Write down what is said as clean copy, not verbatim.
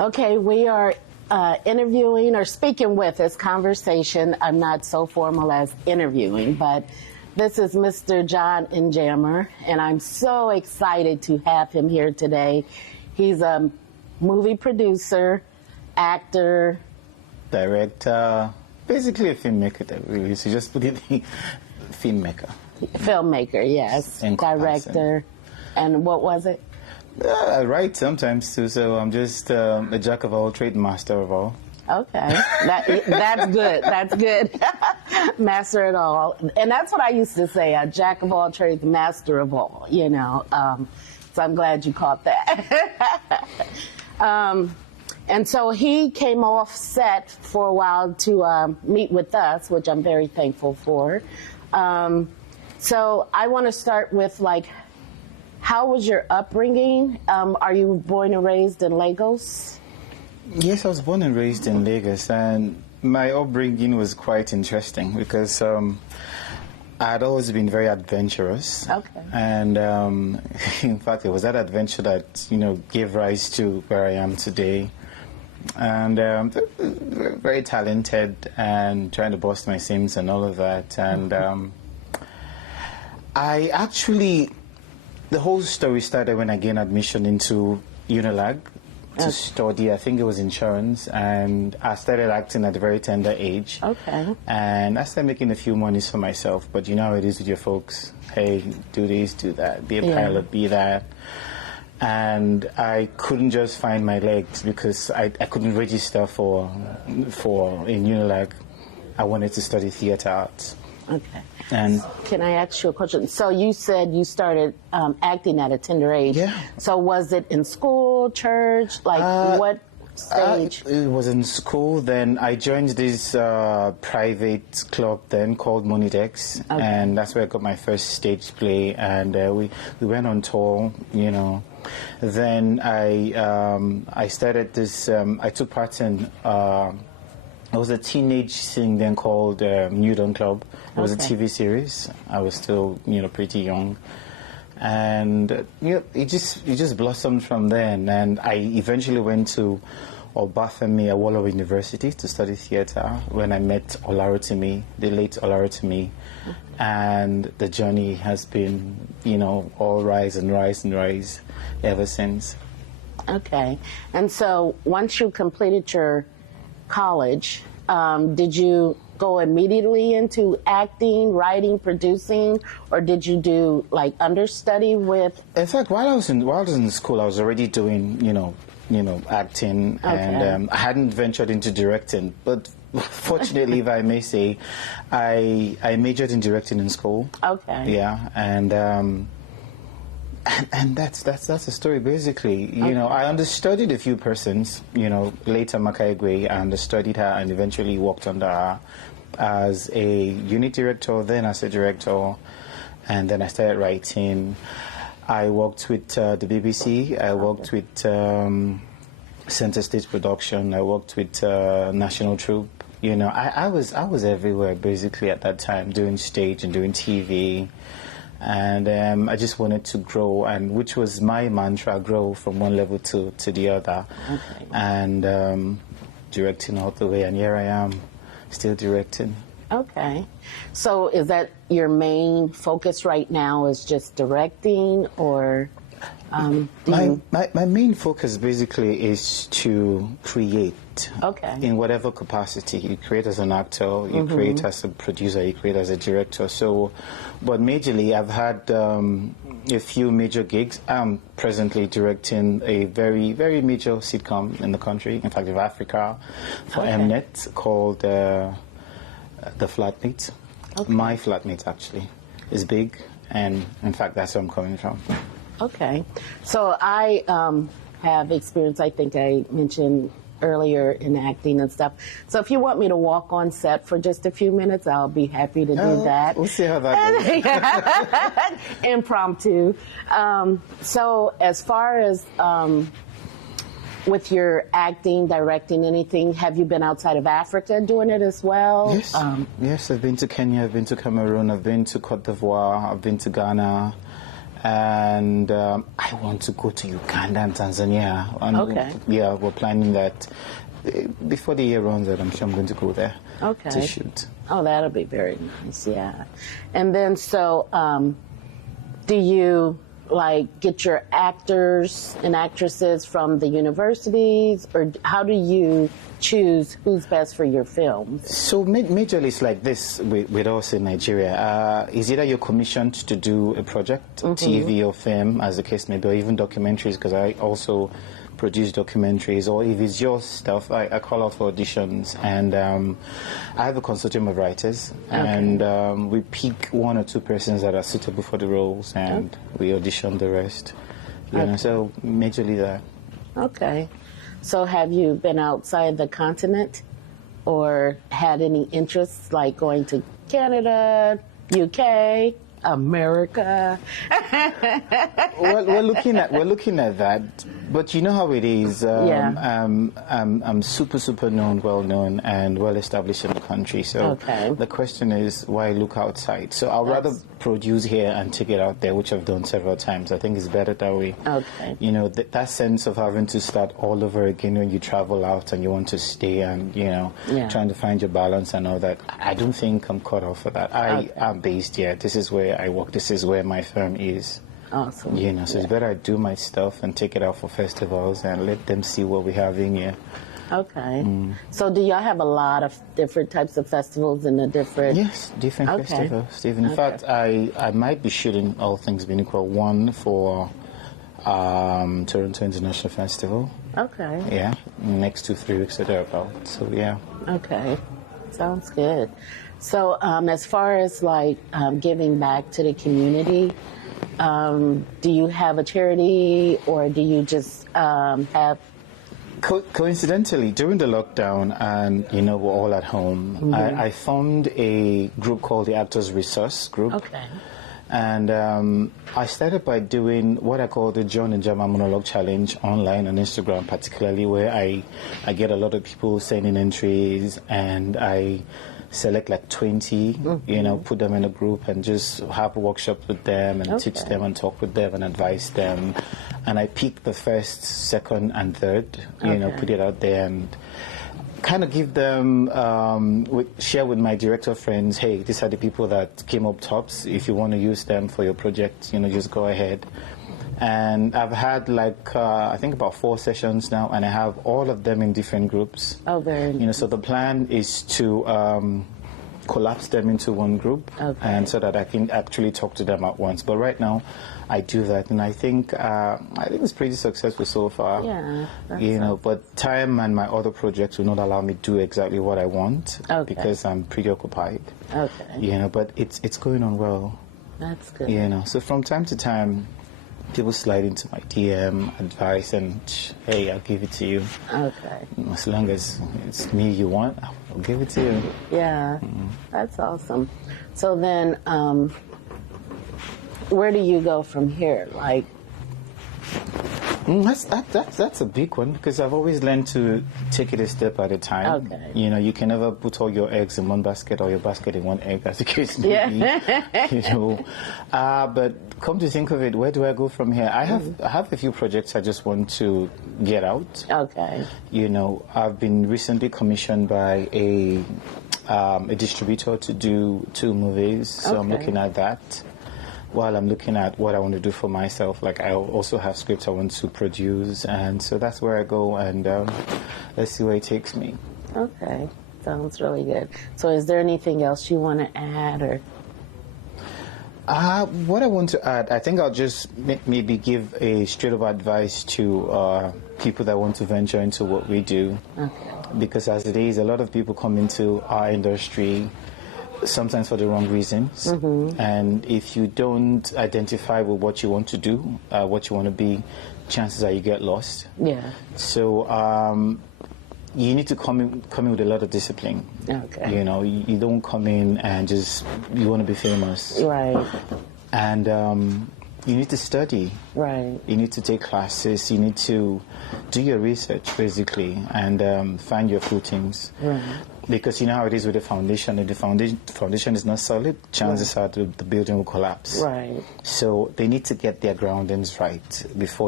Okay, we are interviewing or speaking with this conversation. I'm not so formal as interviewing, but this is Mr. John Njamah, and I'm so excited to have him here today. He's a movie producer, actor, director, basically a filmmaker. Really, so just put it filmmaker. Filmmaker, yes. Director. And what was it? I write sometimes too, so I'm just a jack of all trades, master of all. Okay, that's good. That's good. Master it all, and that's what I used to say: a jack of all trades, master of all. You know, so I'm glad you caught that. And so he came off set for a while to meet with us, which I'm very thankful for. So I want to start with how was your upbringing? Are you born and raised in Lagos? Yes, I was born and raised in Lagos, and my upbringing was quite interesting because I had always been very adventurous. Okay. And in fact, it was that adventure that gave rise to where I am today. And very talented and trying to bust my seams and all of that. And I actually. The whole story started when I gained admission into Unilag to study, I think it was insurance, and I started acting at a very tender age. Okay. And I started making a few monies for myself, but you know how it is with your folks. Hey, do this, do that, be a pilot, be that. And I couldn't just find my legs because I couldn't register for in Unilag. I wanted to study theater arts. Okay. And can I ask you a question? So you said you started acting at a tender age. Yeah. So was it in school, church, what stage? It was in school. Then I joined this private club then called Monidex, and that's where I got my first stage play. And we went on tour, Then I started this. I took part in. It was a teenage thing then called New Dawn Club. It was a TV series. I was still, pretty young, and it just blossomed from then. And I eventually went to Obafemi Awolowo University to study theater when I met Olarotimi, the late Olarotimi, and the journey has been, all rise and rise and rise ever since. Okay, and so once you completed your college, did you go immediately into acting, writing, producing, or did you do understudy with? In fact, while I was in school, I was already doing acting, and I hadn't ventured into directing. But fortunately, if I may say, I majored in directing in school. Okay. Yeah, and that's the story basically. I understudied a few persons. Later Makaigwe, I understudied her and eventually worked under her as a unit director, then as a director, and then I started writing. I worked with the BBC. I worked with Center Stage Production. I worked with National Troupe. I was everywhere basically at that time, doing stage and doing TV. And I just wanted to grow, and which was my mantra: grow from one level to the other. Okay. And directing all the way, and here I am, still directing. Okay, so is that your main focus right now? Is just directing, or my main focus basically is to create. Okay. In whatever capacity. You create as an actor, you create as a producer, you create as a director. So, but majorly I've had a few major gigs. I'm presently directing a very, very major sitcom in the country, in fact of Africa, for Mnet called The Flatmate. Okay. My Flatmate actually is big, and in fact that's where I'm coming from. Okay. So I have experience, I think I mentioned earlier, in acting and stuff. So if you want me to walk on set for just a few minutes, I'll be happy to do that. We'll see how that goes. Impromptu. So as far as with your acting, directing, anything, have you been outside of Africa doing it as well? Yes. Yes, I've been to Kenya, I've been to Cameroon, I've been to Cote d'Ivoire, I've been to Ghana, and I want to go to Uganda and Tanzania. And Okay. Yeah, we're planning that before the year runs out. I'm sure I'm going to go there Okay. to shoot. Oh, that'll be very nice, yeah. And then, so, do you, like, get your actors and actresses from the universities, or how do you choose who's best for your films? So majorly it's like this with us in Nigeria. Is either you're commissioned to do a project, TV or film, as the case may be, or even documentaries, because I also produce documentaries, or if it's your stuff, I call out for auditions, and I have a consortium of writers, and we pick one or two persons that are suitable for the roles, and we audition the rest. You know, so majorly that. Okay. So have you been outside the continent or had any interests like going to Canada, UK, America? Well, we're looking at that, but you know how it is. I'm super known, well known, and well established in the country. So the question is, why look outside? So I'll rather produce here and take it out there, which I've done several times. I think it's better that way. Okay. You know, that sense of having to start all over again when you travel out and you want to stay and, you know, trying to find your balance and all that. I don't think I'm cut off for that. I am based here. This is where I work. This is where my firm is. Awesome. You know, so it's better I do my stuff and take it out for festivals and let them see what we have in here. Okay. So do y'all have a lot of different types of festivals in the different... Yes, different festivals. In fact, I might be shooting, all things being equal, one for Toronto International Festival. Okay. Yeah, next 2-3 weeks or thereabout. So, yeah. Okay. Sounds good. So as far as like giving back to the community, do you have a charity or do you just have... Coincidentally, during the lockdown, and you know we're all at home, I formed a group called the Actors Resource Group. Okay. And I started by doing what I call the John and Njamah Monologue Challenge online on Instagram, particularly, where I get a lot of people sending entries, and I select like 20, you know, put them in a group and just have workshops with them and teach them and talk with them and advise them. And I pick the first, second, and third, you know, put it out there and kind of give them, share with my director friends, hey, these are the people that came up tops. If you want to use them for your project, you know, just go ahead. And I've had like, I think about 4 sessions now, and I have all of them in different groups. Oh, very nice. You know, so the plan is to collapse them into one group, and so that I can actually talk to them at once. But right now, I do that, and I think it's pretty successful so far. Yeah. You know, but time and my other projects will not allow me to do exactly what I want because I'm pretty occupied. Okay. You know, but it's going on well. That's good. You know, so from time to time, people slide into my DM, advice, and hey, I'll give it to you. Okay. As long as it's me you want, I'll give it to you. Yeah, that's awesome. So then, where do you go from here? Like, That's a big one, because I've always learned to take it a step at a time. Okay. You know, you can never put all your eggs in one basket or your basket in one egg, as the case may be. You know, but come to think of it, where do I go from here? I have a few projects I just want to get out. Okay. You know, I've been recently commissioned by a distributor to do 2 movies, so I'm looking at that. While I'm looking at what I want to do for myself, like I also have scripts I want to produce, and so that's where I go, and let's see where it takes me. Okay, sounds really good. So is there anything else you want to add, or? What I want to add, I think I'll just maybe give a straight up advice to people that want to venture into what we do. Okay. Because as it is, a lot of people come into our industry sometimes for the wrong reasons. And if you don't identify with what you want to do, what you want to be, chances are you get lost. Yeah. So you need to come in with a lot of discipline. Okay. You know, you don't come in and just, you want to be famous. Right. And you need to study. Right. You need to take classes. You need to do your research, basically, and find your footings. Right. Because you know how it is with the foundation. If the foundation is not solid, chances are the building will collapse. Right. So they need to get their groundings right before